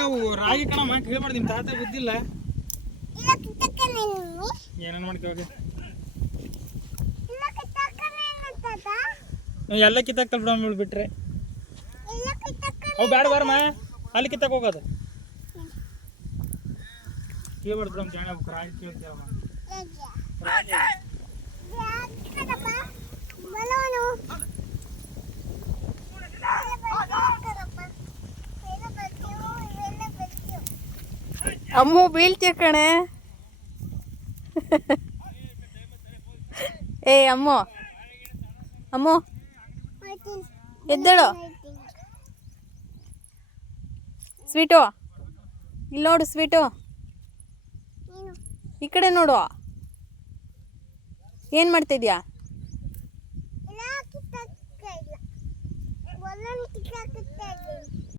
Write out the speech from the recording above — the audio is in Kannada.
ಅವು ರಾಗಿ ಕಣಮ್ಮ ಕೇಳ್ಬಾರ್ದು ನಿಮ್ಮ ತಾತ ಬುದ್ಧಿಲ್ಲ ಏನೇನು ಮಾಡ್ತೀವಾಗ ಎಲ್ಲ ಕಿತ್ತಾಕ್ತಲ್ ಬಿಡಮ್ಮ ಬಿಟ್ರೆ ಅವು ಬೇಡ ಬಾರಮ್ಮ ಅಲ್ಲಿ ಕಿತ್ತಾಕ್ ಹೋಗೋದು ಕೇಳ್ಬಾರ್ದು ಬಿಡಮ್ಮ ಜಾಣ ರಾಗಿ ಕೇಳ್ತೀರಮ್ಮ ಅಮ್ಮು ಬೀಳ್ತೀಯ ಕಣೆ ಏ ಅಮ್ಮು ಅಮ್ಮು ಎದ್ದೇಳು ಸ್ವೀಟು ಇಲ್ಲಿ ನೋಡು ಸ್ವೀಟು ಈ ಕಡೆ ನೋಡು ಏನು ಮಾಡ್ತಿದ್ಯಾ